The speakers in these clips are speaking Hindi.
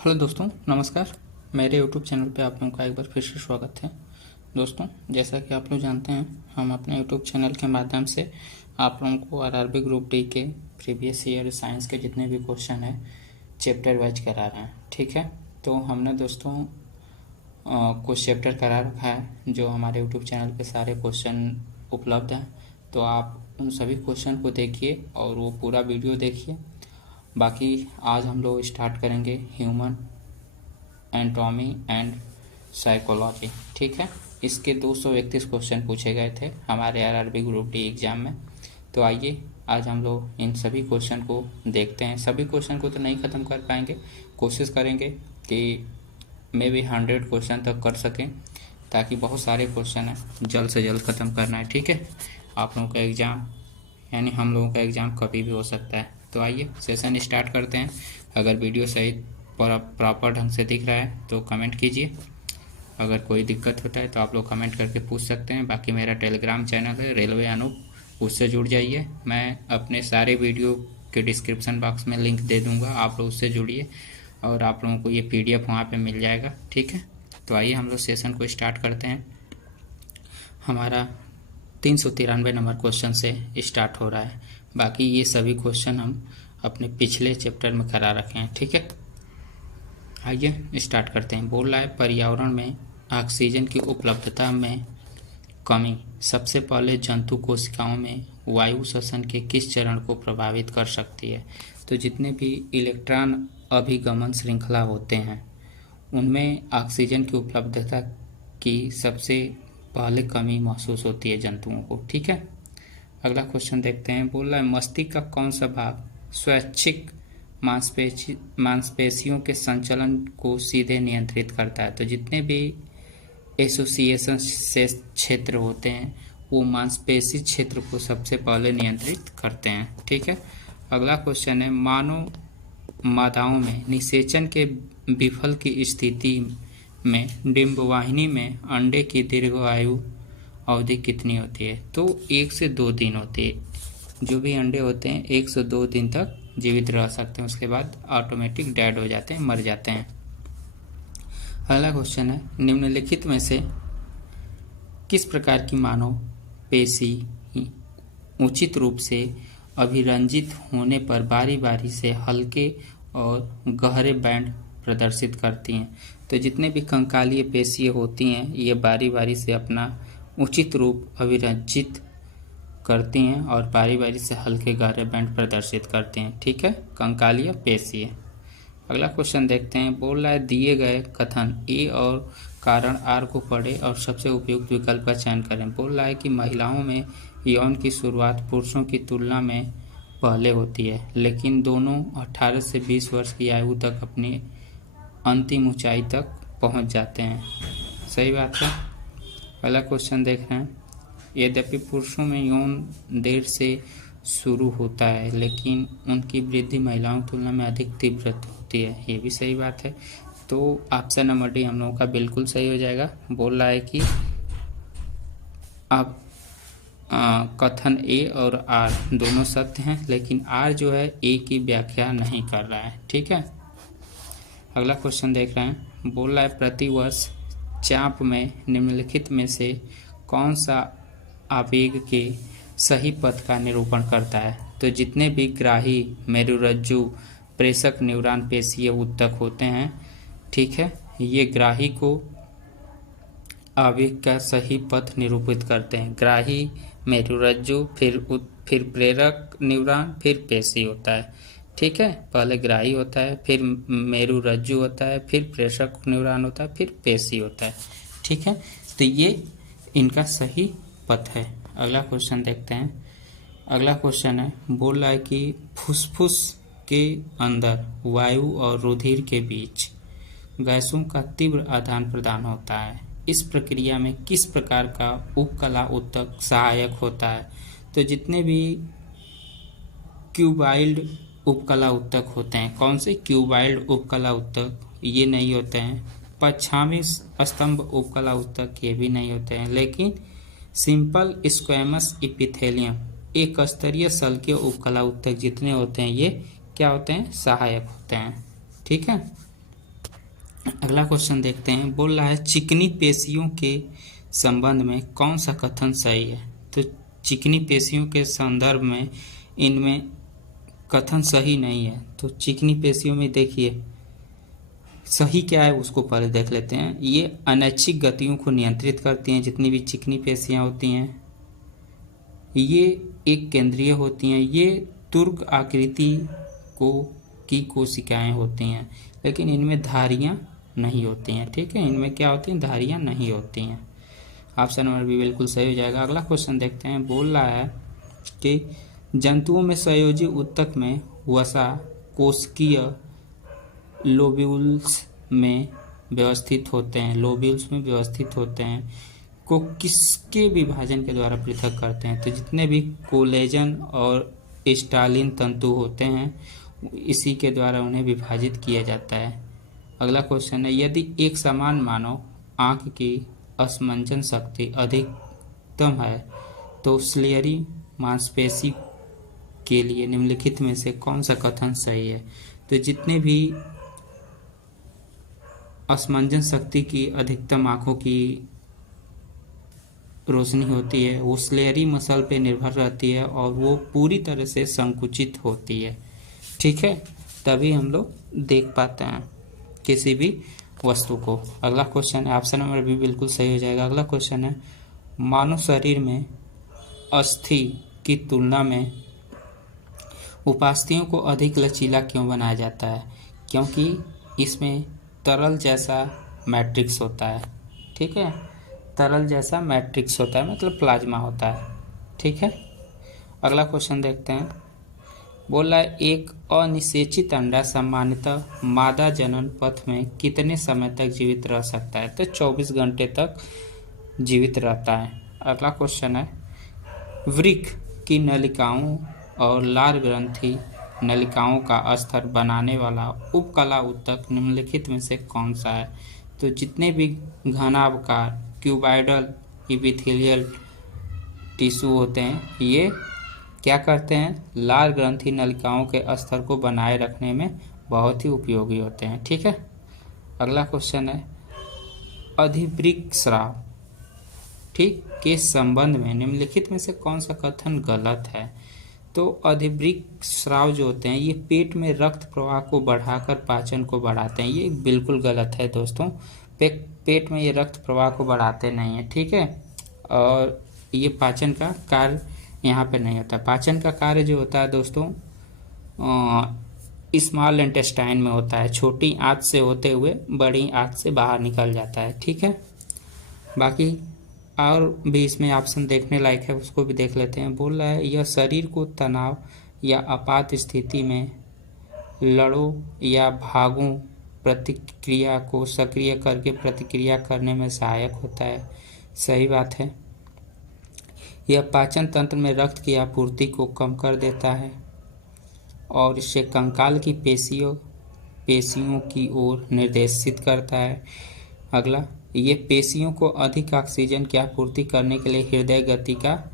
हेलो दोस्तों, नमस्कार। मेरे यूट्यूब चैनल पे आप लोगों का एक बार फिर से स्वागत है। दोस्तों, जैसा कि आप लोग जानते हैं, हम अपने यूट्यूब चैनल के माध्यम से आप लोगों को आरआरबी ग्रुप डी के प्रीवियस ईयर साइंस के जितने भी क्वेश्चन हैं चैप्टर वाइज करा रहे हैं। ठीक है, तो हमने दोस्तों कुछ चैप्टर करा रखा है जो हमारे यूट्यूब चैनल पे सारे क्वेश्चन उपलब्ध हैं। तो आप उन सभी क्वेश्चन को देखिए और वो पूरा वीडियो देखिए। बाकी आज हम लोग स्टार्ट करेंगे ह्यूमन एनाटॉमी एंड साइकोलॉजी। ठीक है, इसके 231 क्वेश्चन पूछे गए थे हमारे आरआरबी ग्रुप डी एग्ज़ाम में। तो आइए आज हम लोग इन सभी क्वेश्चन को देखते हैं। सभी क्वेश्चन को तो नहीं ख़त्म कर पाएंगे, कोशिश करेंगे कि मे भी 100 क्वेश्चन तक कर सकें, ताकि बहुत सारे क्वेश्चन हैं जल्द से जल्द ख़त्म करना है। ठीक है, आप लोगों का एग्ज़ाम यानी हम लोगों का एग्ज़ाम कभी भी हो सकता है। तो आइए सेशन स्टार्ट करते हैं। अगर वीडियो सही प्रॉपर ढंग से दिख रहा है तो कमेंट कीजिए। अगर कोई दिक्कत होता है तो आप लोग कमेंट करके पूछ सकते हैं। बाकी मेरा टेलीग्राम चैनल है रेलवे अनूप, उससे जुड़ जाइए। मैं अपने सारे वीडियो के डिस्क्रिप्शन बॉक्स में लिंक दे दूँगा, आप लोग उससे जुड़िए और आप लोगों को ये PDF वहाँ पर मिल जाएगा। ठीक है, तो आइए हम लोग सेशन को स्टार्ट करते हैं। हमारा 393 नंबर क्वेश्चन से स्टार्ट हो रहा है। बाकी ये सभी क्वेश्चन हम अपने पिछले चैप्टर में करा रखे हैं। ठीक है, आइए स्टार्ट करते हैं। बोल रहा है पर्यावरण में ऑक्सीजन की उपलब्धता में कमी सबसे पहले जंतु कोशिकाओं में वायु श्वसन के किस चरण को प्रभावित कर सकती है। तो जितने भी इलेक्ट्रॉन अभिगमन श्रृंखला होते हैं उनमें ऑक्सीजन की उपलब्धता की सबसे पहले कमी महसूस होती है जंतुओं को। ठीक है, अगला क्वेश्चन देखते हैं। बोल रहा है मस्तिष्क का कौन सा भाग स्वैच्छिक मांसपेशियों के संचलन को सीधे नियंत्रित करता है। तो जितने भी एसोसिएशन से क्षेत्र होते हैं वो मांसपेशी क्षेत्र को सबसे पहले नियंत्रित करते हैं। ठीक है, अगला क्वेश्चन है मानव मादाओं में निषेचन के विफल की स्थिति में डिंबवाहिनी में अंडे की दीर्घायु अवधि कितनी होती है। तो 1 से 2 दिन होती है। जो भी अंडे होते हैं 1 से 2 दिन तक जीवित रह सकते हैं, उसके बाद ऑटोमेटिक डेड हो जाते हैं, मर जाते हैं। अगला क्वेश्चन है निम्नलिखित में से किस प्रकार की मानव पेशी उचित रूप से अभिरंजित होने पर बारी बारी से हल्के और गहरे बैंड प्रदर्शित करती हैं। तो जितने भी कंकालीय पेशियाँ होती हैं ये बारी बारी से अपना उचित रूप अभिरंजित करती हैं और बारी बारी से हल्के गहरे बैंड प्रदर्शित करती हैं। ठीक है, कंकालीय पेशियाँ। अगला क्वेश्चन देखते हैं। बोल रहा है दिए गए कथन ए और कारण आर को पढ़ें और सबसे उपयुक्त विकल्प का चयन करें। बोल रहा है कि महिलाओं में यौन की शुरुआत पुरुषों की तुलना में पहले होती है, लेकिन दोनों 18 से 20 वर्ष की आयु तक अपनी अंतिम ऊंचाई तक पहुंच जाते हैं। सही बात है। अगला क्वेश्चन देख रहे हैं। यद्यपि पुरुषों में यौन देर से शुरू होता है, लेकिन उनकी वृद्धि महिलाओं की तुलना में अधिक तीव्र होती है। ये भी सही बात है। तो ऑप्शन नंबर डी हम लोगों का बिल्कुल सही हो जाएगा। बोल रहा है कि अब कथन ए और आर दोनों सत्य हैं, लेकिन आर जो है ए की व्याख्या नहीं कर रहा है। ठीक है, अगला क्वेश्चन देख रहे हैं। बोल रहा है प्रतिवर्ष चाप में निम्नलिखित में से कौन सा आवेग के सही पथ का निरूपण करता है। तो जितने भी ग्राही मेरुरज्जु प्रेषक न्यूरॉन पेशीय उत्तक होते हैं, ठीक है, ये ग्राही को आवेग का सही पथ निरूपित करते हैं। ग्राही मेरुरज्जु फिर प्रेरक न्यूरॉन फिर पेशी होता है। ठीक है, पहले ग्राही होता है, फिर मेरुरज्जु होता है, फिर प्रेषक न्यूरॉन होता है, फिर पेशी होता है। ठीक है, तो ये इनका सही पथ है। अगला क्वेश्चन देखते हैं। अगला क्वेश्चन है। बोल रहा है कि फुसफुस के अंदर वायु और रुधिर के बीच गैसों का तीव्र आदान प्रदान होता है। इस प्रक्रिया में किस प्रकार का उपकला उत्तक सहायक होता है। तो जितने भी क्यूबाइल्ड उपकला उत्तक होते हैं, कौन से क्यूबाइल्ड उपकला उत्तक, ये नहीं होते हैं। पश्चामी स्तंभ उपकला उत्तक ये भी नहीं होते हैं, लेकिन सिंपल स्क्वैमस इपिथेलियम एक स्तरीय सल्कीय उपकला उत्तक जितने होते हैं ये क्या होते हैं, सहायक होते हैं। ठीक है, अगला क्वेश्चन देखते हैं। बोल रहा है चिकनी पेशियों के संबंध में कौन सा कथन सही है। तो चिकनी पेशियों के संदर्भ में इनमें कथन सही नहीं है। तो चिकनी पेशियों में देखिए सही क्या है उसको पहले देख लेते हैं। ये अनैच्छिक गतियों को नियंत्रित करती हैं। जितनी भी चिकनी पेशियां होती हैं ये एक केंद्रीय होती हैं। ये तुर्क आकृति को की कोशिकाएं होती हैं, लेकिन इनमें धारियां नहीं होती हैं। ठीक है, इनमें क्या होती हैं, धारियां नहीं होती हैं। ऑप्शन नंबर बी बिल्कुल सही हो जाएगा। अगला क्वेश्चन देखते हैं। बोल रहा है कि जंतुओं में संयोजी ऊतक में वसा कोशिकीय लोब्यूल्स में व्यवस्थित होते हैं। लोब्यूल्स में व्यवस्थित होते हैं को किसके विभाजन के द्वारा पृथक करते हैं। तो जितने भी कोलेजन और स्टालिन तंतु होते हैं इसी के द्वारा उन्हें विभाजित किया जाता है। अगला क्वेश्चन है यदि एक समान मानव आंख की असमंजन शक्ति अधिकतम है तो सिलियरी मांसपेशी के लिए निम्नलिखित में से कौन सा कथन सही है। तो जितने भी असमंजन शक्ति की अधिकतम आंखों की रोशनी होती है वो सिलियरी मसल पे निर्भर रहती है और वो पूरी तरह से संकुचित होती है। ठीक है, तभी हम लोग देख पाते हैं किसी भी वस्तु को। अगला क्वेश्चन है ऑप्शन नंबर बी बिल्कुल सही हो जाएगा। अगला क्वेश्चन है मानव शरीर में अस्थि की तुलना में उपास्थियों को अधिक लचीला क्यों बनाया जाता है। क्योंकि इसमें तरल जैसा मैट्रिक्स होता है। ठीक है, तरल जैसा मैट्रिक्स होता है मतलब प्लाज्मा होता है। ठीक है, अगला क्वेश्चन देखते हैं। बोला एक अनिषेचित अंडा सामान्यतः मादा जनन पथ में कितने समय तक जीवित रह सकता है। तो 24 घंटे तक जीवित रहता है। अगला क्वेश्चन है वृक्क की नलिकाओं और लार ग्रंथि नलिकाओं का स्तर बनाने वाला उपकला ऊतक निम्नलिखित में से कौन सा है। तो जितने भी घनाभकार क्यूबाइडल इपिथेलियल टिश्यू होते हैं ये क्या करते हैं, लार ग्रंथि नलिकाओं के स्तर को बनाए रखने में बहुत ही उपयोगी होते हैं। ठीक है, अगला क्वेश्चन है अधिवृक्क स्राव ठीक के संबंध में निम्नलिखित में से कौन सा कथन गलत है। तो अधिवृक्क स्राव जो होते हैं ये पेट में रक्त प्रवाह को बढ़ाकर पाचन को बढ़ाते हैं। ये बिल्कुल गलत है दोस्तों। पेट में ये रक्त प्रवाह को बढ़ाते नहीं है। ठीक है, और ये पाचन का कार्य यहाँ पे नहीं होता। पाचन का कार्य जो होता है दोस्तों स्मॉल इंटेस्टाइन में होता है। छोटी आंत से होते हुए बड़ी आंत से बाहर निकल जाता है। ठीक है, बाकी और भी इसमें ऑप्शन देखने लायक है उसको भी देख लेते हैं। बोल रहा है यह शरीर को तनाव या आपात स्थिति में लड़ो या भागो प्रतिक्रिया को सक्रिय करके प्रतिक्रिया करने में सहायक होता है। सही बात है। यह पाचन तंत्र में रक्त की आपूर्ति को कम कर देता है और इससे कंकाल की पेशियों की ओर निर्देशित करता है। अगला ये पेशियों को अधिक ऑक्सीजन की आपूर्ति करने के लिए हृदय गति का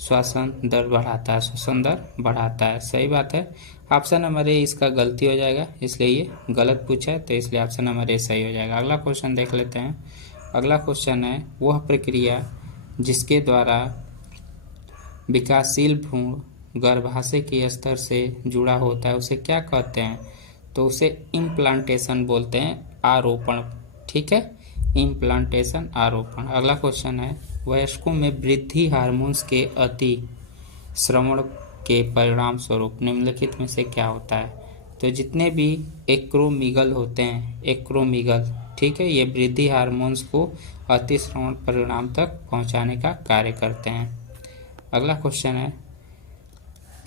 श्वसन दर बढ़ाता है। सही बात है। ऑप्शन नंबर ए इसका गलती हो जाएगा, इसलिए ये गलत पूछा है तो इसलिए ऑप्शन नंबर ए सही हो जाएगा। अगला क्वेश्चन देख लेते हैं। अगला क्वेश्चन है वह प्रक्रिया जिसके द्वारा विकासशील भ्रूण गर्भाशय के स्तर से जुड़ा होता है उसे क्या कहते हैं। तो उसे इम्प्लांटेशन बोलते हैं, आरोपण। ठीक है, इम्प्लांटेशन आरोपण। अगला क्वेश्चन है वयस्कों में वृद्धि हार्मोन्स के अति श्रवण के परिणाम स्वरूप निम्नलिखित में से क्या होता है। तो जितने भी एक्रोमीगल होते हैं, एक्रोमीगल ठीक है, ये वृद्धि हार्मोन्स को अति श्रवण परिणाम तक पहुंचाने का कार्य करते हैं। अगला क्वेश्चन है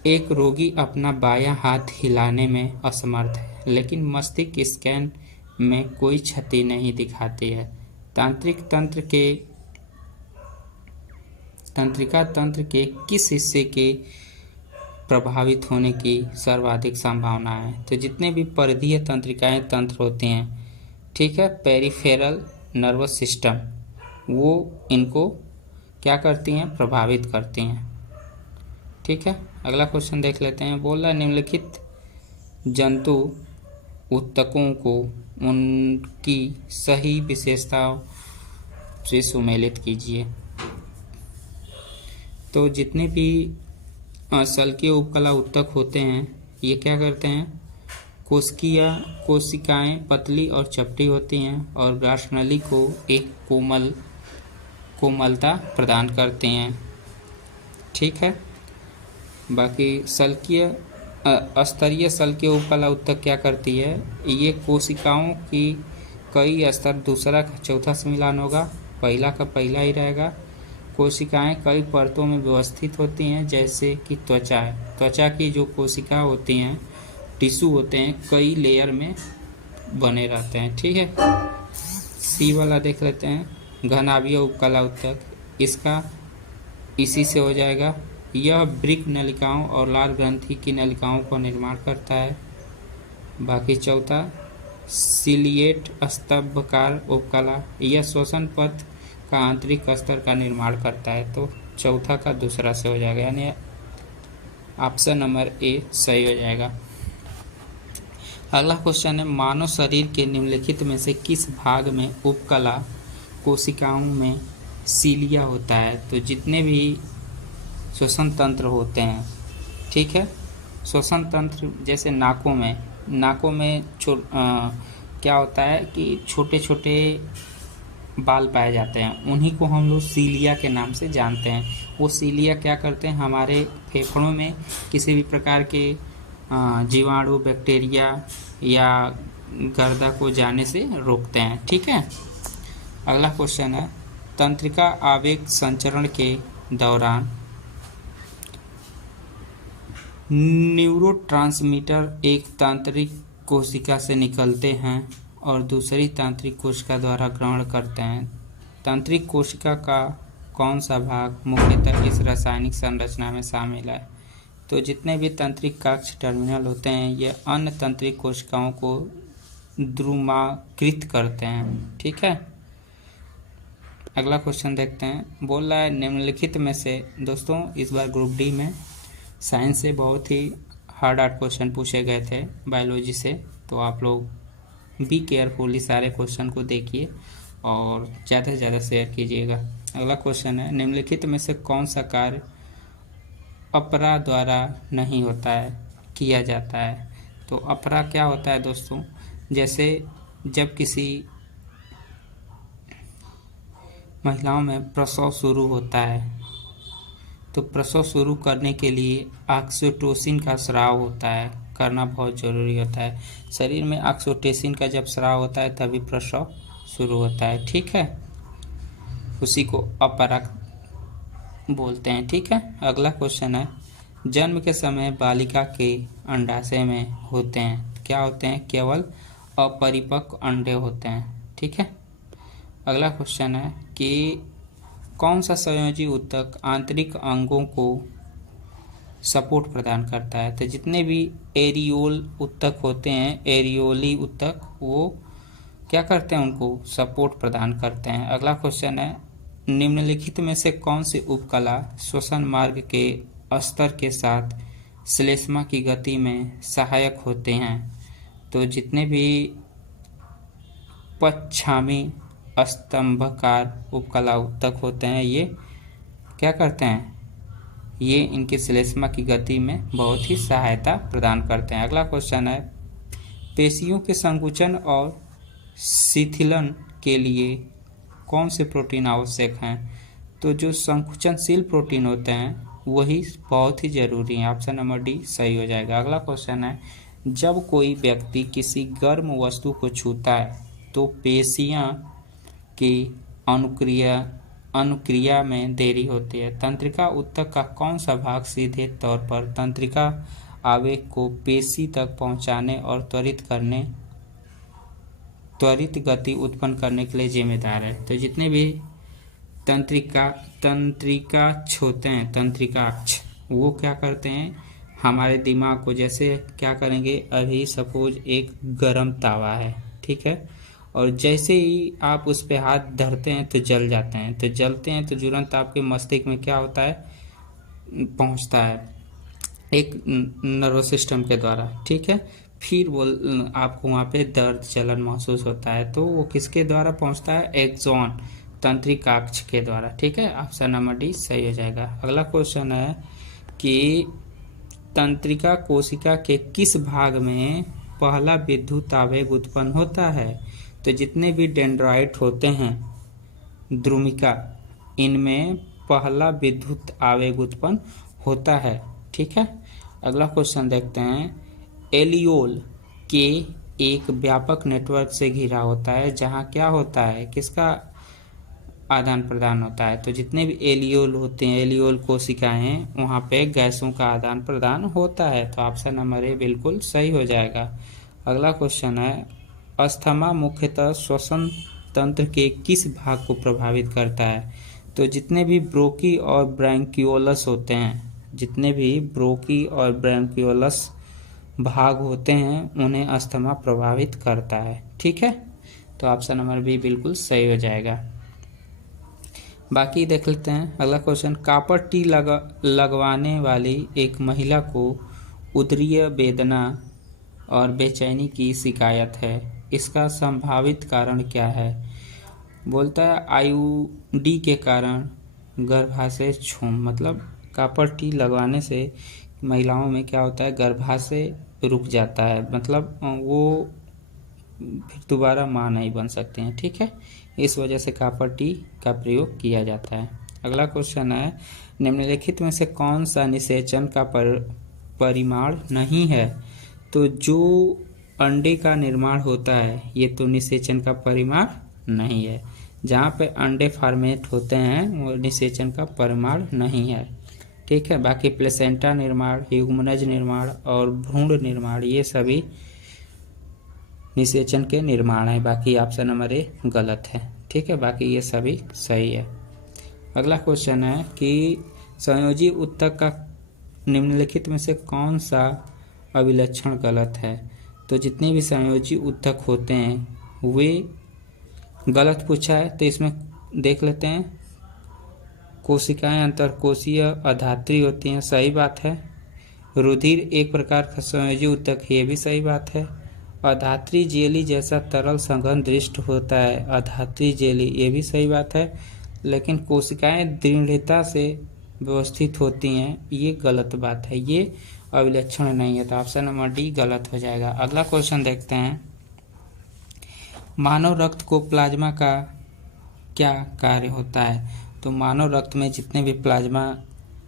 एक रोगी अपना बायां हाथ हिलाने में असमर्थ है लेकिन मस्तिष्क स्कैन में कोई क्षति नहीं दिखाती है। तंत्रिका तंत्र के किस हिस्से के प्रभावित होने की सर्वाधिक संभावना है। तो जितने भी परिधीय तंत्रिकाएं तंत्र होते हैं ठीक है, पेरिफेरल नर्वस सिस्टम वो इनको क्या करती हैं, प्रभावित करती हैं। ठीक है, अगला क्वेश्चन देख लेते हैं। बोल रहा है निम्नलिखित जंतु ऊतकों को उनकी सही विशेषताओं से सुमेलित कीजिए। तो जितने भी शल्कीय उपकला ऊतक होते हैं ये क्या करते हैं, कोशिकाएं पतली और चपटी होती हैं और व्यासनली को एक कोमलता प्रदान करते हैं। ठीक है। बाकी स्तरीय शल्कीय उपकला ऊतक क्या करती है, ये कोशिकाओं की कई स्तर, दूसरा का चौथा सम्मिलन होगा, पहला का पहला ही रहेगा। कोशिकाएं कई परतों में व्यवस्थित होती हैं, जैसे कि त्वचा है। त्वचा की जो कोशिका होती हैं, टिश्यू होते हैं, कई लेयर में बने रहते हैं। ठीक है। सी वाला देख लेते हैं, घनाभीय उपकला ऊतक, इसका इसी से हो जाएगा। यह वृक्क नलिकाओं और लाल ग्रंथि की नलिकाओं का निर्माण करता है। बाकी चौथा सिलिएट स्तंभकार उपकला, यह श्वसन पथ का आंतरिक स्तर का निर्माण करता है। तो चौथा का दूसरा से हो जाएगा, यानी ऑप्शन नंबर ए सही हो जाएगा। अगला क्वेश्चन है, मानव शरीर के निम्नलिखित में से किस भाग में उपकला कोशिकाओं में सीलिया होता है। तो जितने भी श्वसन तंत्र होते हैं, ठीक है, श्वसन तंत्र जैसे नाकों में क्या होता है कि छोटे छोटे बाल पाए जाते हैं, उन्हीं को हम लोग सीलिया के नाम से जानते हैं। वो सीलिया क्या करते हैं, हमारे फेफड़ों में किसी भी प्रकार के जीवाणु, बैक्टीरिया या गर्दा को जाने से रोकते हैं। ठीक है। अगला क्वेश्चन है, तंत्रिका आवेग संचरण के दौरान न्यूरोट्रांसमीटर एक तांत्रिक कोशिका से निकलते हैं और दूसरी तांत्रिक कोशिका द्वारा ग्रहण करते हैं। तांत्रिक कोशिका का कौन सा भाग मुख्यतः इस रासायनिक संरचना में शामिल है। तो जितने भी तंत्रिक कक्ष टर्मिनल होते हैं ये अन्य तंत्रिक कोशिकाओं को द्रुमाकृत करते हैं। ठीक है। अगला क्वेश्चन देखते हैं, बोल रहा है निम्नलिखित में से, दोस्तों इस बार ग्रुप डी में साइंस से बहुत ही हार्ड क्वेश्चन पूछे गए थे बायोलॉजी से, तो आप लोग बी केयरफुली सारे क्वेश्चन को देखिए और ज़्यादा से ज़्यादा शेयर कीजिएगा। अगला क्वेश्चन है, निम्नलिखित में से कौन सा कार्य अपरा द्वारा नहीं होता है, किया जाता है। तो अपरा क्या होता है दोस्तों, जैसे जब किसी महिलाओं में प्रसव शुरू होता है तो प्रसव शुरू करने के लिए ऑक्सीटोसिन का स्राव होता है, करना बहुत ज़रूरी होता है। शरीर में ऑक्सीटोसिन का जब स्राव होता है तभी प्रसव शुरू होता है। ठीक है, उसी को अपरा बोलते हैं। ठीक है। अगला क्वेश्चन है, जन्म के समय बालिका के अंडाशय में होते हैं, क्या होते हैं, केवल अपरिपक्व अंडे होते हैं। ठीक है। अगला क्वेश्चन है कि कौन सा संयोजी ऊतक आंतरिक अंगों को सपोर्ट प्रदान करता है। तो जितने भी एरियोल ऊतक होते हैं, एरियोली ऊतक, वो क्या करते हैं, उनको सपोर्ट प्रदान करते हैं। अगला क्वेश्चन है, निम्नलिखित में से कौन सी उपकला श्वसन मार्ग के स्तर के साथ श्लेष्मा की गति में सहायक होते हैं। तो जितने भी पश्चामी स्तंभकार उपकला ऊतक होते हैं ये क्या करते हैं, ये इनके श्लेष्मा की गति में बहुत ही सहायता प्रदान करते हैं। अगला क्वेश्चन है, पेशियों के संकुचन और शिथिलन के लिए कौन से प्रोटीन आवश्यक हैं। तो जो संकुचनशील प्रोटीन होते हैं वही बहुत ही जरूरी है। ऑप्शन नंबर डी सही हो जाएगा। अगला क्वेश्चन है, जब कोई व्यक्ति किसी गर्म वस्तु को छूता है तो पेशियां की अनुक्रिया में देरी होती है। तंत्रिका ऊतक का कौन सा भाग सीधे तौर पर तंत्रिका आवेग को पेशी तक पहुंचाने और त्वरित गति उत्पन्न करने के लिए जिम्मेदार है। तो जितने भी तंत्रिकाक्ष होते हैं, तंत्रिकाक्ष, वो क्या करते हैं, हमारे दिमाग को, जैसे क्या करेंगे, अभी सपोज एक गरम तावा है, ठीक है, और जैसे ही आप उस पे हाथ धरते हैं तो जल जाते हैं, तो जलते हैं तो तुरंत आपके मस्तिष्क में क्या होता है, पहुंचता है एक नर्वस सिस्टम के द्वारा। ठीक है, फिर आपको वहाँ पे दर्द जलन महसूस होता है, तो वो किसके द्वारा पहुँचता है? एक्सॉन तंत्रिकाक्ष के द्वारा। ठीक है, ऑप्शन नंबर डी सही हो जाएगा। अगला क्वेश्चन है कि तंत्रिका कोशिका के किस भाग में पहला विद्युत आवेग उत्पन्न होता है? तो जितने भी डेंड्राइट होते हैं द्रुमिका, इनमें पहला विद्युत आवेग उत्पन्न होता है। ठीक है, अगला क्वेश्चन देखते हैं। एलियोल के एक व्यापक नेटवर्क से घिरा होता है, जहां क्या होता है? किसका आदान प्रदान होता है? तो जितने भी एलियोल होते हैं, एलियोल कोशिकाएं, वहां पे गैसों का आदान प्रदान होता है। तो ऑप्शन नंबर ए बिल्कुल सही हो जाएगा। अगला क्वेश्चन है, अस्थमा मुख्यतः श्वसन तंत्र के किस भाग को प्रभावित करता है? तो जितने भी ब्रोंकी और ब्रैंकियोलस होते हैं, जितने भी ब्रोंकी और ब्रैंकियोलस भाग होते हैं, उन्हें अस्थमा प्रभावित करता है। ठीक है, तो ऑप्शन नंबर बी बिल्कुल सही हो जाएगा। बाकी देख लेते हैं अगला क्वेश्चन। कॉपर टी लगवाने वाली एक महिला को उदरीय वेदना और बेचैनी की शिकायत है, इसका संभावित कारण क्या है? बोलता है आईयूडी के कारण गर्भाशय क्षोभ। मतलब कॉपर टी लगवाने से महिलाओं में क्या होता है? गर्भाशय रुक जाता है, मतलब वो फिर दोबारा मां नहीं बन सकते हैं। ठीक है, इस वजह से कॉपर टी का प्रयोग किया जाता है। अगला क्वेश्चन है, निम्नलिखित में से कौन सा निषेचन का परिमाण नहीं है? तो जो अंडे का निर्माण होता है, ये तो निषेचन का परिमाण नहीं है। जहाँ पे अंडे फॉर्मेट होते हैं, वो निषेचन का परिमाण नहीं है। ठीक है, बाकी प्लेसेंटा निर्माण, ह्यूमनज निर्माण और भ्रूण निर्माण, ये सभी निषेचन के निर्माण है। बाकी ऑप्शन नंबर ए गलत है। ठीक है, बाकी ये सभी सही है। अगला क्वेश्चन है कि संयोजी उत्तक का निम्नलिखित में से कौन सा अभिलक्षण गलत है? तो जितने भी संयोजी उत्तक होते हैं वे गलत पूछा है, तो इसमें देख लेते हैं। कोशिकाएं अंतरकोशीय अधात्री होती हैं, सही बात है। रुधिर एक प्रकार का संयोजी उत्तक है, ये भी सही बात है। अधात्री जेली जैसा तरल सघन दृष्ट होता है, अधात्री जेली, ये भी सही बात है। लेकिन कोशिकाएं दृढ़ता से व्यवस्थित होती हैं, ये गलत बात है, ये अभिलक्षण नहीं है। तो ऑप्शन नंबर डी गलत हो जाएगा। अगला क्वेश्चन देखते हैं। मानव रक्त को प्लाज्मा का क्या कार्य होता है? तो मानव रक्त में जितने भी प्लाज्मा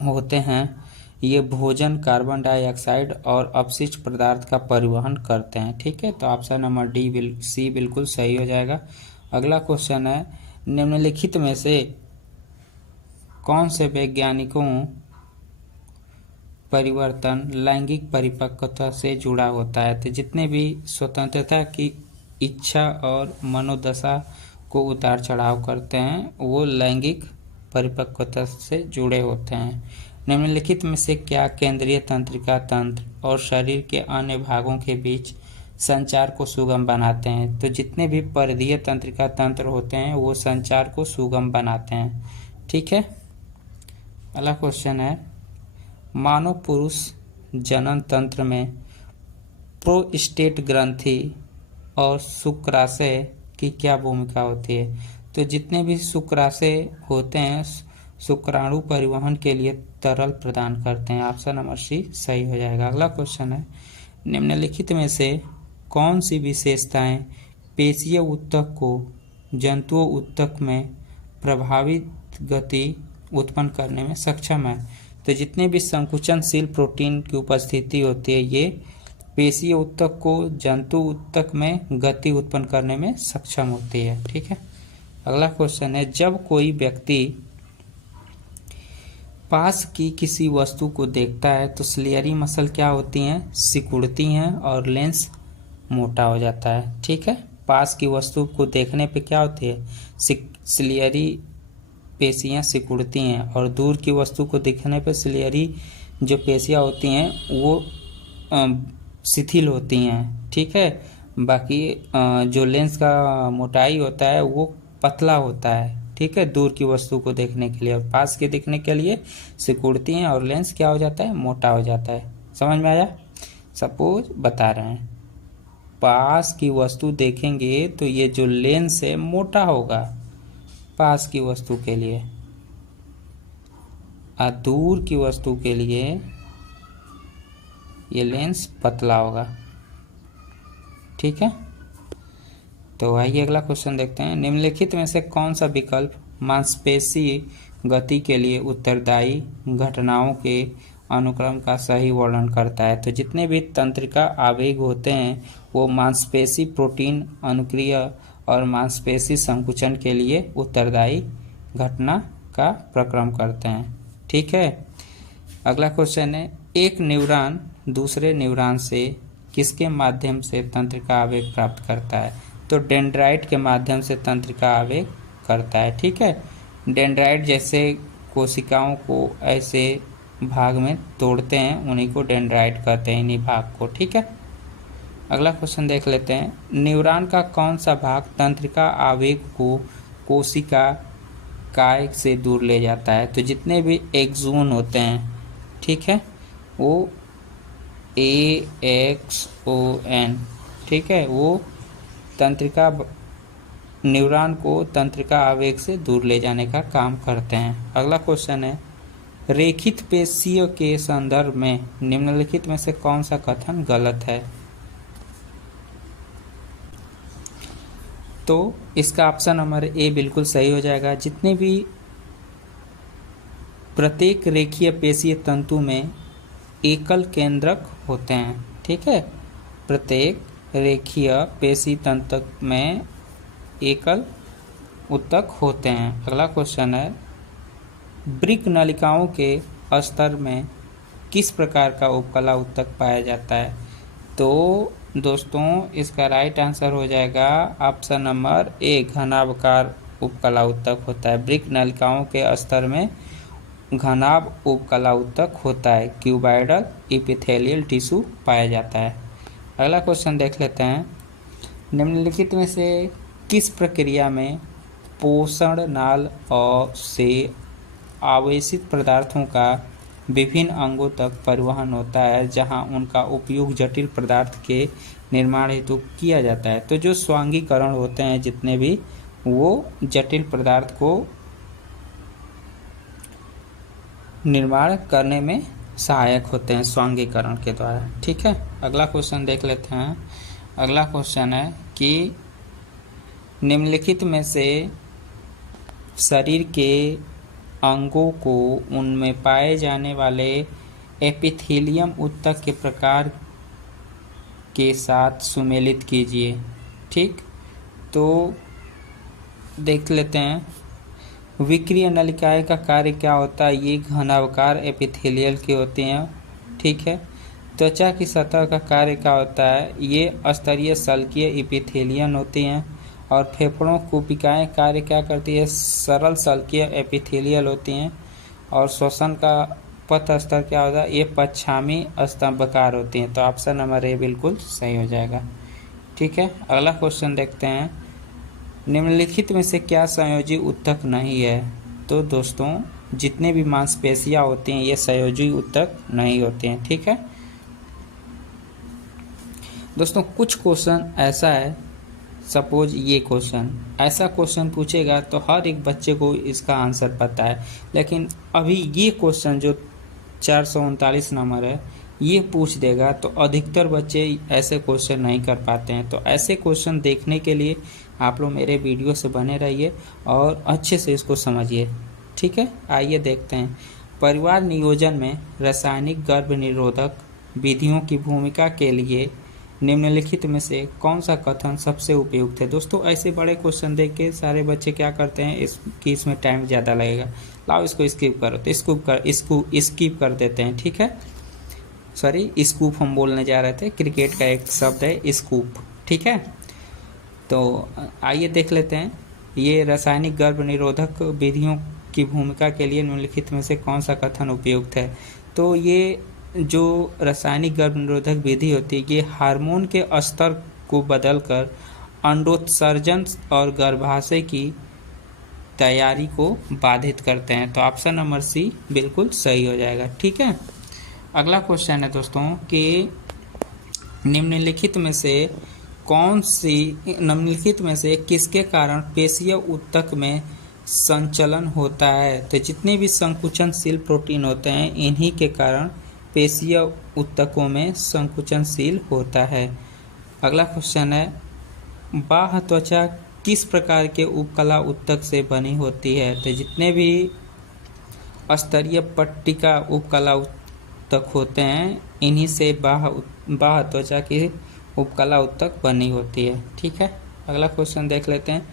होते हैं, ये भोजन, कार्बन डाइऑक्साइड और अपशिष्ट पदार्थ का परिवहन करते हैं। ठीक है, तो ऑप्शन नंबर डी सी बिल्कुल सही हो जाएगा। अगला क्वेश्चन है, निम्नलिखित में से कौन से वैज्ञानिकों परिवर्तन लैंगिक परिपक्वता से जुड़ा होता है? तो जितने भी स्वतंत्रता की इच्छा और मनोदशा को उतार चढ़ाव करते हैं, वो लैंगिक परिपक्वता से जुड़े होते हैं। निम्नलिखित में से क्या केंद्रीय तंत्रिका तंत्र और शरीर के अन्य भागों के बीच संचार को सुगम बनाते हैं? तो जितने भी परिधीय तंत्रिका तंत्र होते हैं, वो संचार को सुगम बनाते हैं। ठीक है, अगला क्वेश्चन है, मानव पुरुष जनन तंत्र में प्रोस्टेट ग्रंथि और शुक्राशय की क्या भूमिका होती है? तो जितने भी शुक्राशय होते हैं, शुक्राणु परिवहन के लिए तरल प्रदान करते हैं। ऑप्शन नंबर सी सही हो जाएगा। अगला क्वेश्चन है, निम्नलिखित में से कौन सी विशेषताएं पेशीय उत्तक को जंतुओं उत्तक में प्रभावित गति उत्पन्न करने में सक्षम है? तो जितने भी संकुचनशील प्रोटीन की उपस्थिति होती है, ये पेशीय उत्तक को जंतु उत्तक में गति उत्पन्न करने में सक्षम होती है। ठीक है, अगला क्वेश्चन है, जब कोई व्यक्ति पास की किसी वस्तु को देखता है तो सिलियरी मसल क्या होती हैं? सिकुड़ती हैं और लेंस मोटा हो जाता है। ठीक है, पास की वस्तु को देखने पे क्या होती है? सिलियरी पेशियां सिकुड़ती हैं, और दूर की वस्तु को देखने पे सिलियरी जो पेशियां होती हैं वो शिथिल होती हैं। ठीक है, बाकी जो लेंस का मोटाई होता है वो पतला होता है। ठीक है, दूर की वस्तु को देखने के लिए, और पास के देखने के लिए सिकुड़ती हैं और लेंस क्या हो जाता है? मोटा हो जाता है। समझ में आया? सपोज बता रहे हैं, पास की वस्तु देखेंगे तो ये जो लेंस है मोटा होगा पास की वस्तु के लिए, और दूर की वस्तु के लिए ये लेंस पतला होगा। ठीक है, तो आइए अगला क्वेश्चन देखते हैं। निम्नलिखित में से कौन सा विकल्प मांसपेशी गति के लिए उत्तरदायी घटनाओं के अनुक्रम का सही वर्णन करता है? तो जितने भी तंत्रिका आवेग होते हैं वो मांसपेशी प्रोटीन अनुक्रिया और मांसपेशी संकुचन के लिए उत्तरदायी घटना का प्रक्रम करते हैं। ठीक है, अगला क्वेश्चन है, एक न्यूरॉन दूसरे न्यूरॉन से किसके माध्यम से तंत्रिका आवेग प्राप्त करता है? तो डेंड्राइट के माध्यम से तंत्रिका आवेग करता है। ठीक है, डेंड्राइट जैसे कोशिकाओं को ऐसे भाग में तोड़ते हैं, उन्हीं को डेंड्राइट कहते हैं, इन्हीं भाग को। ठीक है, अगला क्वेश्चन देख लेते हैं। न्यूरॉन का कौन सा भाग तंत्रिका आवेग को कोशिका काय से दूर ले जाता है? तो जितने भी एक्सोन होते हैं, ठीक है, वो AXON, ठीक है, वो तंत्रिका न्यूरॉन को तंत्रिका आवेग से दूर ले जाने का काम करते हैं। अगला क्वेश्चन है, रेखित पेशियों के संदर्भ में निम्नलिखित में से कौन सा कथन गलत है? तो इसका ऑप्शन नंबर ए बिल्कुल सही हो जाएगा। जितने भी प्रत्येक रेखीय पेशीय तंतु में एकल केंद्रक होते हैं। ठीक है, प्रत्येक रेखीय पेशी तंतु में एकल उत्तक होते हैं। अगला क्वेश्चन है, वृक्क नलिकाओं के स्तर में किस प्रकार का उपकला उत्तक पाया जाता है? तो दोस्तों इसका राइट आंसर हो जाएगा ऑप्शन नंबर ए, घनाभकार उपकला उत्तक होता है। वृक्क नलिकाओं के स्तर में घनाभ उपकला उत्तक होता है, क्यूबाइडल इपिथेलियल टिश्यू पाया जाता है। अगला क्वेश्चन देख लेते हैं। निम्नलिखित में से किस प्रक्रिया में पोषण नाल से आवेशित पदार्थों का विभिन्न अंगों तक परिवहन होता है, जहां उनका उपयोग जटिल पदार्थ के निर्माण हेतु किया जाता है? तो जो स्वांगीकरण होते हैं जितने भी, वो जटिल पदार्थ को निर्माण करने में सहायक होते हैं स्वांगीकरण के द्वारा। ठीक है, अगला क्वेश्चन देख लेते हैं। अगला क्वेश्चन है कि निम्नलिखित में से शरीर के अंगों को उनमें पाए जाने वाले एपिथेलियम ऊतक के प्रकार के साथ सुमेलित कीजिए। ठीक, तो देख लेते हैं। विक्रीय नलिकाएं का कार्य क्या होता है? ये घनाभकार एपिथेलियल की होती हैं। ठीक है, त्वचा की सतह का कार्य क्या होता है? ये स्तरीय शल्कीय एपिथेलियन होती हैं। और फेफड़ों कोशिकाएं कार्य क्या करती है? सरल शल्कीय एपिथेलियल होती हैं। और श्वसन का पथ स्तर क्या होता है? ये पश्चामी स्तंभकार होती हैं। तो ऑप्शन नंबर ए बिल्कुल सही हो जाएगा। ठीक है, अगला क्वेश्चन देखते हैं। निम्नलिखित में से क्या संयोजी ऊतक नहीं है? तो दोस्तों जितने भी मांसपेशियां होती हैं ये संयोजी ऊतक नहीं होते हैं। ठीक है दोस्तों, कुछ क्वेश्चन ऐसा है, सपोज ये क्वेश्चन ऐसा क्वेश्चन पूछेगा तो हर एक बच्चे को इसका आंसर पता है, लेकिन अभी ये क्वेश्चन जो 439 नंबर है ये पूछ देगा तो अधिकतर बच्चे ऐसे क्वेश्चन नहीं कर पाते हैं। तो ऐसे क्वेश्चन देखने के लिए आप लोग मेरे वीडियो से बने रहिए और अच्छे से इसको समझिए। ठीक है, आइए देखते हैं। परिवार नियोजन में रासायनिक गर्भ निरोधक विधियों की भूमिका के लिए निम्नलिखित में से कौन सा कथन सबसे उपयुक्त है? दोस्तों ऐसे बड़े क्वेश्चन देख के सारे बच्चे क्या करते हैं, इसमें टाइम ज़्यादा लगेगा, लाओ इसको स्किप करो, तो इसको स्किप कर देते हैं। ठीक है, सॉरी स्कूप हम बोलने जा रहे थे, क्रिकेट का एक शब्द है स्कूप। ठीक है, तो आइए देख लेते हैं। ये रासायनिक गर्भ निरोधक विधियों की भूमिका के लिए निम्नलिखित में से कौन सा कथन उपयुक्त है? तो ये जो रासायनिक गर्भ निरोधक विधि होती है ये हार्मोन के स्तर को बदलकर अंडोत्सर्जन और गर्भाशय की तैयारी को बाधित करते हैं। तो ऑप्शन नंबर सी बिल्कुल सही हो जाएगा। ठीक है, अगला क्वेश्चन है दोस्तों कि निम्नलिखित में से कौन सी निम्नलिखित में से किसके कारण पेशीय ऊतक में संचलन होता है? तो जितने भी संकुचनशील प्रोटीन होते हैं इन्हीं के कारण पेशीय ऊतकों में संकुचनशील होता है। अगला क्वेश्चन है, बाह्य त्वचा किस प्रकार के उपकला ऊतक से बनी होती है? तो जितने भी स्तरीय पट्टिका उपकला ऊतक होते हैं इन्हीं से बाह्य त्वचा की उपकला ऊतक बनी होती है। ठीक है, अगला क्वेश्चन देख लेते हैं।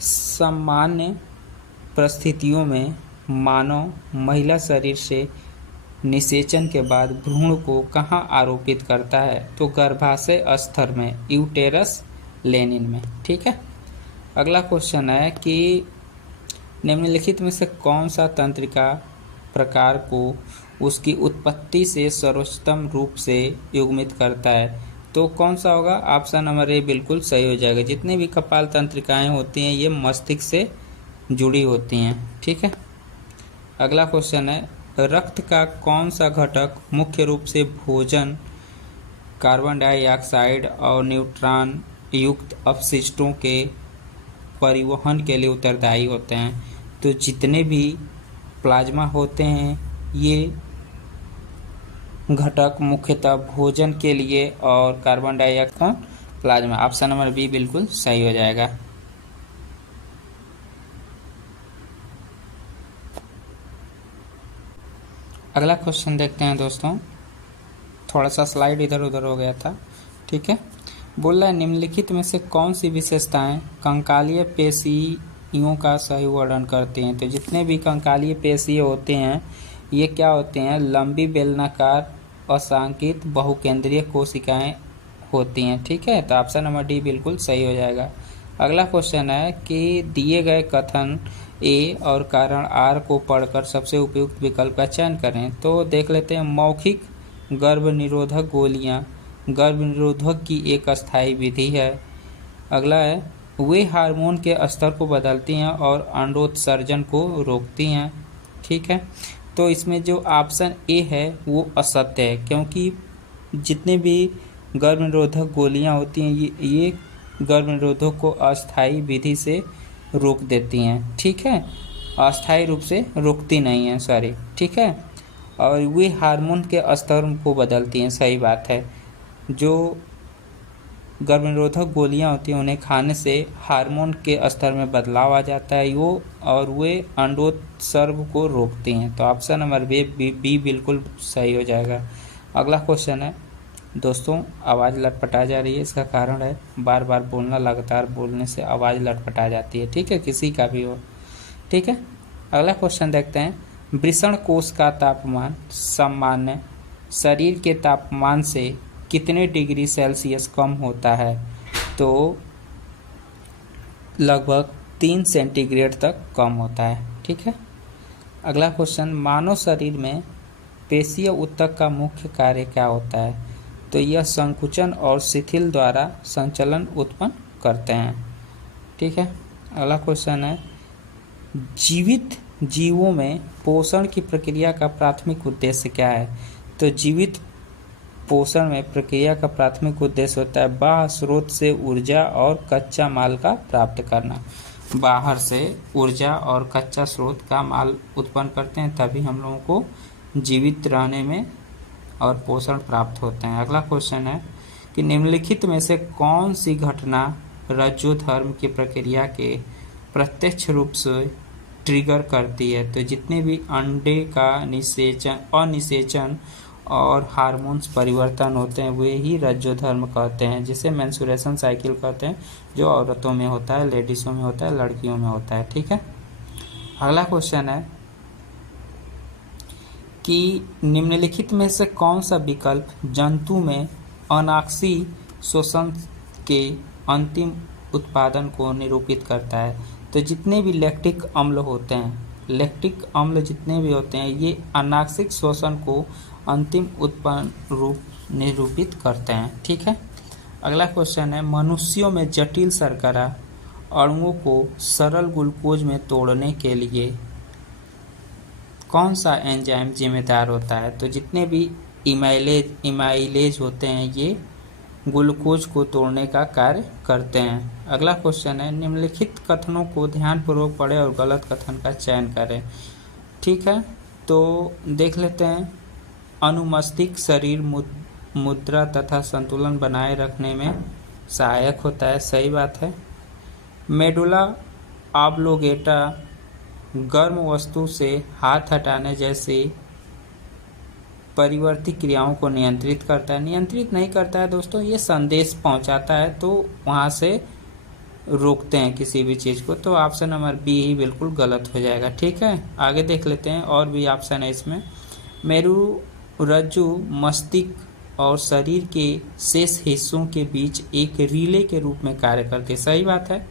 सामान्य परिस्थितियों में मानव महिला शरीर से निषेचन के बाद भ्रूण को कहाँ आरोपित करता है? तो गर्भाशय स्तर में, यूटेरस लेनिन में। ठीक है, अगला क्वेश्चन है कि निम्नलिखित में से कौन सा तंत्रिका प्रकार को उसकी उत्पत्ति से सर्वोत्तम रूप से युग्मित करता है? तो कौन सा होगा? ऑप्शन नंबर ए बिल्कुल सही हो जाएगा। जितनी भी कपाल तंत्रिकाएं होती हैं ये मस्तिष्क से जुड़ी होती हैं। ठीक है, अगला क्वेश्चन है, रक्त का कौन सा घटक मुख्य रूप से भोजन, कार्बन डाइऑक्साइड और न्यूट्रॉन युक्त अपशिष्टों के परिवहन के लिए उत्तरदायी होते हैं? तो जितने भी प्लाज्मा होते हैं ये घटक मुख्यतः भोजन के लिए और carbon dioxide plasma. Option number B बिल्कुल सही हो जाएगा। अगला क्वेश्चन देखते हैं दोस्तों, थोड़ा सा स्लाइड इधर उधर हो गया था। ठीक है, बोल रहा है निम्नलिखित में से कौन सी विशेषताएं कंकालीय पेशियों का सही वर्णन करती हैं? तो जितने भी कंकालीय पेशी होते हैं ये क्या होते हैं? लंबी बेलनाकार असांकित बहुकेंद्रीय कोशिकाएं होती हैं। ठीक है, तो ऑप्शन नंबर डी बिल्कुल सही हो जाएगा। अगला क्वेश्चन है कि दिए गए कथन ए और कारण आर को पढ़कर सबसे उपयुक्त विकल्प का चयन करें। तो देख लेते हैं, मौखिक गर्भ निरोधक गोलियां गर्भ निरोधक की एक अस्थायी विधि है। अगला है, वे हार्मोन के स्तर को बदलती हैं और अंडोत्सर्जन को रोकती हैं। ठीक है, तो इसमें जो ऑप्शन ए है वो असत्य है, क्योंकि जितने भी गर्भ निरोधक गोलियां होती हैं ये गर्भ निरोधक को अस्थायी विधि से रोक देती हैं। ठीक है, अस्थायी रूप से रोकती नहीं है, सॉरी। ठीक है, और वे हार्मोन के स्तर को बदलती हैं, सही बात है। जो गर्भ निरोधक गोलियां होती हैं उन्हें खाने से हार्मोन के स्तर में बदलाव आ जाता है वो, और वे अंडोत्सर्ग को रोकती हैं। तो ऑप्शन नंबर बी बिल्कुल सही हो जाएगा। अगला क्वेश्चन है दोस्तों, आवाज़ लटपटा जा रही है, इसका कारण है बार बार बोलना, लगातार बोलने से आवाज़ लटपटा जाती है। ठीक है, किसी का भी हो। ठीक है, अगला क्वेश्चन देखते हैं, वृषण कोश का तापमान सामान्य शरीर के तापमान से कितने डिग्री सेल्सियस कम होता है? तो लगभग 3 सेंटीग्रेड तक कम होता है। ठीक है, अगला क्वेश्चन, मानव शरीर में पेशीय ऊतक का मुख्य कार्य क्या होता है? तो यह संकुचन और शिथिल द्वारा संचलन उत्पन्न करते हैं। ठीक है, अगला क्वेश्चन है, जीवित जीवों में पोषण की प्रक्रिया का प्राथमिक उद्देश्य क्या है? तो जीवित पोषण में प्रक्रिया का प्राथमिक उद्देश्य होता है बाह्य स्रोत से ऊर्जा और कच्चा माल का प्राप्त करना। बाहर से ऊर्जा और कच्चा स्रोत का माल उत्पन्न करते हैं, तभी हम लोगों को जीवित रहने में और पोषण प्राप्त होते हैं। अगला क्वेश्चन है कि निम्नलिखित में से कौन सी घटना रज्जुधर्म की प्रक्रिया के प्रत्यक्ष रूप से ट्रिगर करती है? तो जितने भी अंडे का अनिषेचन और हार्मोन्स परिवर्तन होते हैं वे ही रज्जुधर्म कहते हैं, जिसे मेंस्ट्रुएशन साइकिल कहते हैं, जो औरतों में होता है, लेडीज़ों में होता है, लड़कियों में होता है। ठीक है, अगला क्वेश्चन है कि निम्नलिखित में से कौन सा विकल्प जंतु में अनाक्षी शोषण के अंतिम उत्पादन को निरूपित करता है? तो जितने भी लैक्टिक अम्ल होते हैं, लैक्टिक अम्ल जितने भी होते हैं ये अनाक्षिक शोषण को अंतिम उत्पन्न रूप निरूपित करते हैं। ठीक है, अगला क्वेश्चन है, मनुष्यों में जटिल शर्करा अणुओं को सरल ग्लूकोज में तोड़ने के लिए कौन सा एंजाइम जिम्मेदार होता है? तो जितने भी इमाइलेज होते हैं ये ग्लूकोज को तोड़ने का कार्य करते हैं। अगला क्वेश्चन है, निम्नलिखित कथनों को ध्यानपूर्वक पढ़ें और गलत कथन का चयन करें। ठीक है, तो देख लेते हैं। अनुमस्तिष्क शरीर मुद्रा तथा संतुलन बनाए रखने में सहायक होता है, सही बात है। मेडुला ऑब्लोंगेटा गर्म वस्तु से हाथ हटाने जैसी परिवर्ती क्रियाओं को नियंत्रित करता है। नियंत्रित नहीं करता है दोस्तों, ये संदेश पहुंचाता है, तो वहां से रोकते हैं किसी भी चीज़ को। तो ऑप्शन नंबर बी ही बिल्कुल गलत हो जाएगा। ठीक है, आगे देख लेते हैं, और भी ऑप्शन है इसमें। मेरुरज्जु मस्तिष्क और शरीर के शेष हिस्सों के बीच एक रिले के रूप में कार्य करती है, सही बात है।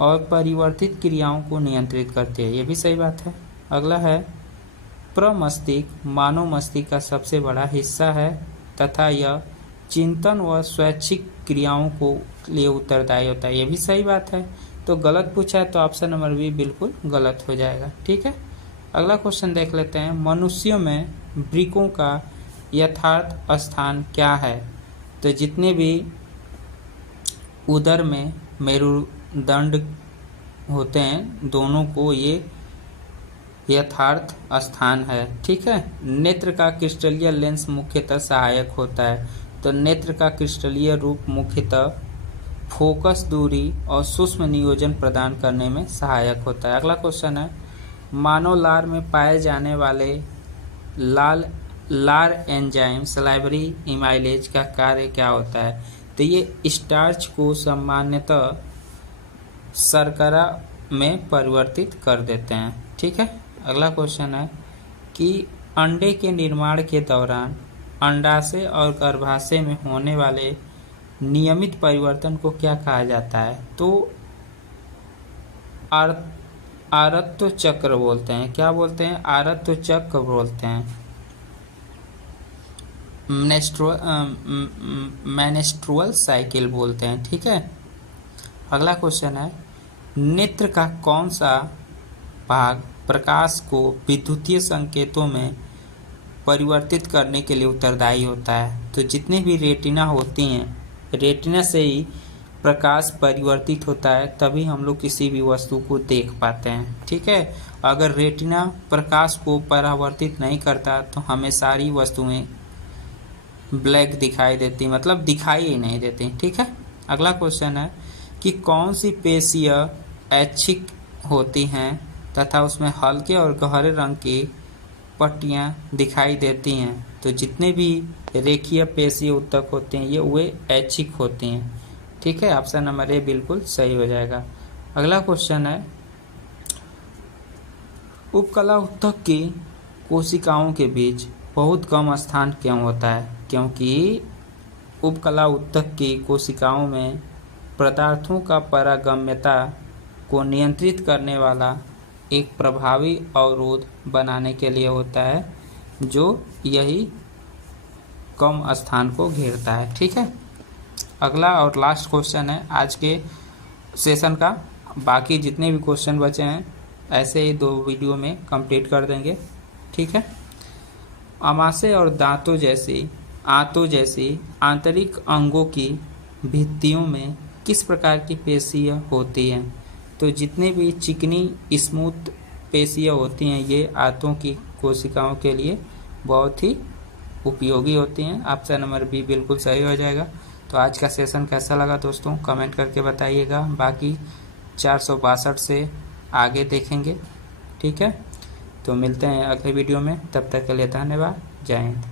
और परिवर्तित क्रियाओं को नियंत्रित करती है, ये भी सही बात है। अगला है, प्रमस्तिष्क मानव मस्तिष्क का सबसे बड़ा हिस्सा है तथा यह चिंतन व स्वैच्छिक क्रियाओं को लिए उत्तरदायी होता है, ये भी सही बात है। तो गलत पूछा है, तो ऑप्शन नंबर बी बिल्कुल गलत हो जाएगा। ठीक है, अगला क्वेश्चन देख लेते हैं। मनुष्यों में वृक्कों का यथार्थ स्थान क्या है? तो जितने भी उदर में मेरुदंड होते हैं, दोनों को ये यथार्थ स्थान है। ठीक है, नेत्र का क्रिस्टलीय लेंस मुख्यतः सहायक होता है। तो नेत्र का क्रिस्टलीय रूप मुख्यतः फोकस दूरी और सूक्ष्म नियोजन प्रदान करने में सहायक होता है। अगला क्वेश्चन है, मानव लार में पाए जाने वाले लार एंजाइम सलाइवरी इमाइलेज का कार्य क्या होता है? तो ये स्टार्च को सामान्यतः शर्करा में परिवर्तित कर देते हैं। ठीक है, अगला क्वेश्चन है कि अंडे के निर्माण के दौरान अंडाशय और गर्भाशय में होने वाले नियमित परिवर्तन को क्या कहा जाता है? तो आरत्व चक्र बोलते हैं। क्या बोलते हैं? आरत्व चक्र बोलते हैं। मेनेस्ट्रुअल साइकिल बोलते हैं। ठीक है, अगला क्वेश्चन है, नेत्र का कौन सा भाग प्रकाश को विद्युतीय संकेतों में परिवर्तित करने के लिए उत्तरदायी होता है? तो जितने भी रेटिना होती हैं, रेटिना से ही प्रकाश परिवर्तित होता है, तभी हम लोग किसी भी वस्तु को देख पाते हैं। ठीक है, अगर रेटिना प्रकाश को परावर्तित नहीं करता तो हमें सारी वस्तुएं ब्लैक दिखाई देती, मतलब दिखाई ही नहीं देती। ठीक है, अगला क्वेश्चन है कि कौन सी पेशियां ऐच्छिक होती हैं तथा उसमें हल्के और गहरे रंग की पट्टियां दिखाई देती हैं? तो जितने भी रेखीय पेशीय ऊतक होते हैं, ये वे ऐच्छिक होती हैं। ठीक है, ऑप्शन नंबर ए बिल्कुल सही हो जाएगा। अगला क्वेश्चन है, उपकला ऊतक की कोशिकाओं के बीच बहुत कम स्थान क्यों होता है? क्योंकि उपकला ऊतक की कोशिकाओं में पदार्थों का पारगम्यता को नियंत्रित करने वाला एक प्रभावी अवरोध बनाने के लिए होता है, जो यही कम स्थान को घेरता है। ठीक है, अगला और लास्ट क्वेश्चन है आज के सेशन का। बाकी जितने भी क्वेश्चन बचे हैं ऐसे ही 2 वीडियो में कंप्लीट कर देंगे। ठीक है, आमाशय और आंतों जैसी आंतरिक अंगों की भित्तियों में किस प्रकार की पेशियां होती हैं? तो जितने भी चिकनी स्मूथ पेशियां होती हैं, ये आंतों की कोशिकाओं के लिए बहुत ही उपयोगी होती हैं। ऑप्शन नंबर बी बिल्कुल सही हो जाएगा। तो आज का सेशन कैसा लगा दोस्तों, कमेंट करके बताइएगा। बाकी 462 से आगे देखेंगे। ठीक है, तो मिलते हैं अगले वीडियो में, तब तक के लिए धन्यवाद। जय हिंद।